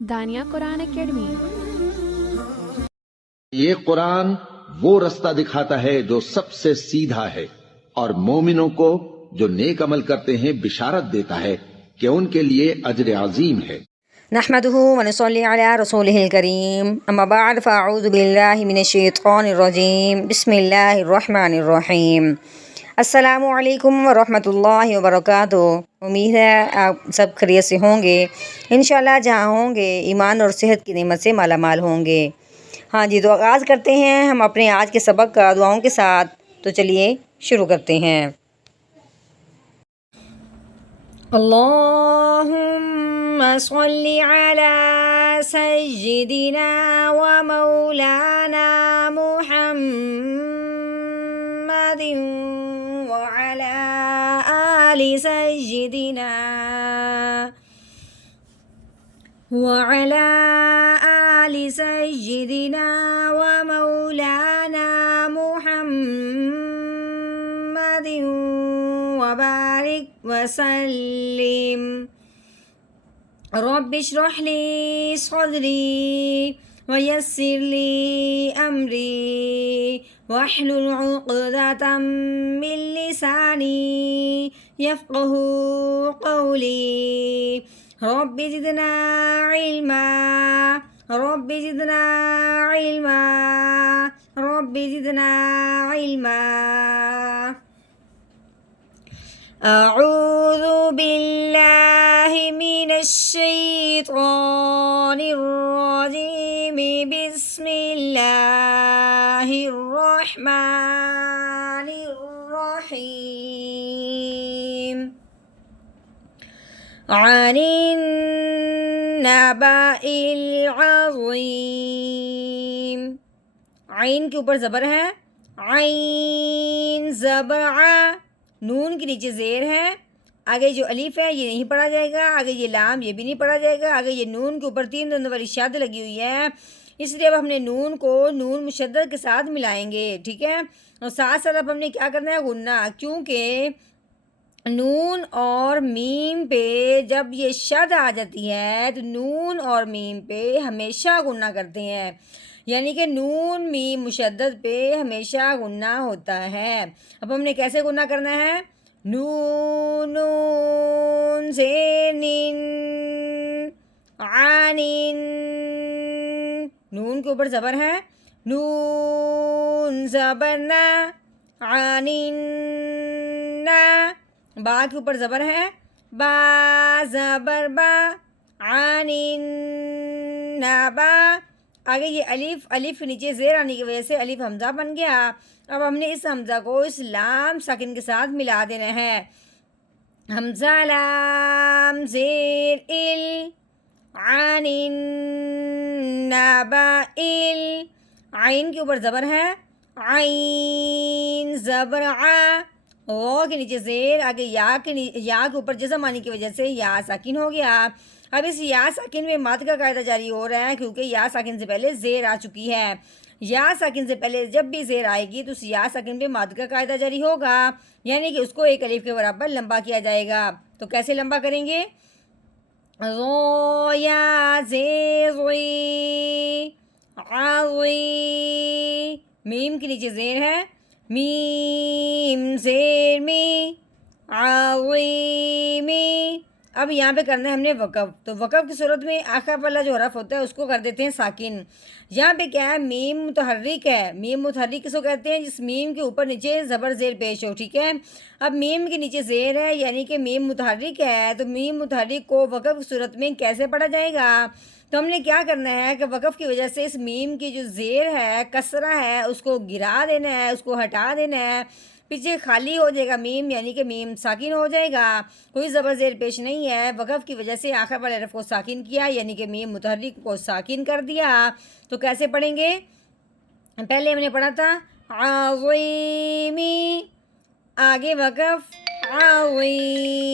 دانیہ قرآن academy. یہ قرآن وہ رستہ دکھاتا ہے جو سب سے سیدھا ہے، اور مومنوں کو جو نیک عمل کرتے ہیں بشارت دیتا ہے کہ ان کے لیے اجر عظیم ہے۔ نحمده ونصلي على رسوله الكريم اما بعد فاعوذ بالله من الشیطان الرجیم بسم اللہ الرحمن الرحیم۔ السلام علیکم ورحمۃ اللہ وبرکاتہ۔ امید ہے آپ سب خیریت سے ہوں گے، انشاءاللہ جہاں ہوں گے ایمان اور صحت کی نعمت سے مالا مال ہوں گے۔ ہاں جی، تو آغاز کرتے ہیں ہم اپنے آج کے سبق کا دعاؤں کے ساتھ۔ تو چلیے شروع کرتے ہیں۔ اللہم صلی علی سیدنا و مولانا محمد وعلی آل سیدنا وعلی آل سیدنا و مولانا محمد وبارک وسلم۔ رب اشرح لی صدری ویسر لی امری واحلل عقدۃ من لسانی یفقہوا قولی۔ رب زدنا علما رب زدنا علما رب زدنا علما۔ اعوذ باللہ من الشیطان الرجیم بسم اللہ الرحمن الرحیم۔ عن النبأ العظیم۔ عین کے اوپر زبر ہے، عین زبر ع، نون کے نیچے زیر ہے، آگے جو الف ہے یہ نہیں پڑھا جائے گا، آگے یہ لام یہ بھی نہیں پڑھا جائے گا، آگے یہ نون کے اوپر 3 دندوں والی شد لگی ہوئی ہے، اس لیے اب ہم نے نون کو نون مشدد کے ساتھ ملائیں گے، ٹھیک ہے، اور ساتھ ساتھ اب ہم نے کیا کرنا ہے غنہ، کیونکہ نون اور میم پہ جب یہ شد آ جاتی ہے تو نون اور میم پہ ہمیشہ غنہ کرتے ہیں، یعنی کہ نون میم مشدد پہ ہمیشہ غنہ ہوتا ہے۔ اب ہم نے کیسے غنہ کرنا ہے؟ نون نون زین عین، نون کے اوپر زبر ہے، نون زبر نا، عین نا، با کے اوپر زبر ہے، با زبر با، عین نا با، آگے یہ الف کے نیچے زیر آنے کی وجہ سے الف حمزہ بن گیا۔ اب ہم نے اس حمزہ کو اس لام ساکن کے ساتھ ملا دینا ہے، حمزہ لام زیر ال، عین نبا ال، عین کے اوپر زبر ہے، عین زبر ع، غو کے نیچے زیر، آگے یا کے اوپر جزم آنے کی وجہ سے یا ساکن ہو گیا۔ اب اس یا ساکن میں مد کا قاعدہ جاری ہو رہا ہے، کیونکہ یا ساکن سے پہلے زیر آ چکی ہے، یا ساکن سے پہلے جب بھی زیر آئے گی تو اس یا ساکن پہ مد کا قاعدہ جاری ہوگا، یعنی کہ اس کو ایک الف کے برابر لمبا کیا جائے گا۔ تو کیسے لمبا کریں گے؟ رو یا زیر روی عظی، میم کے نیچے زیر ہے، میم زیر می عظیمی۔ اب یہاں پہ کرنا ہے ہم نے وقف، تو وقف کی صورت میں آخر والا جو حرف ہوتا ہے اس کو کر دیتے ہیں ساکن۔ یہاں پہ کیا ہے؟ میم متحرک ہے، میم متحرک کس کو کہتے ہیں؟ جس میم کے اوپر نیچے زبر زیر پیش ہو، ٹھیک ہے۔ اب میم کے نیچے زیر ہے یعنی کہ میم متحرک ہے، تو میم متحرک کو وقف کی صورت میں کیسے پڑھا جائے گا؟ تو ہم نے کیا کرنا ہے کہ وقف کی وجہ سے اس میم کی جو زیر ہے کسرہ ہے اس کو گرا دینا ہے، اس کو ہٹا دینا ہے، پیچھے خالی ہو جائے گا میم، یعنی کہ میم ساکن ہو جائے گا، کوئی زبر زیر پیش نہیں ہے، وقف کی وجہ سے آخر والے حرف کو ساکن کیا، یعنی کہ میم متحرک کو ساکن کر دیا۔ تو کیسے پڑھیں گے؟ پہلے ہم نے پڑھا تھا عظیمی، آگے وقف عظیم،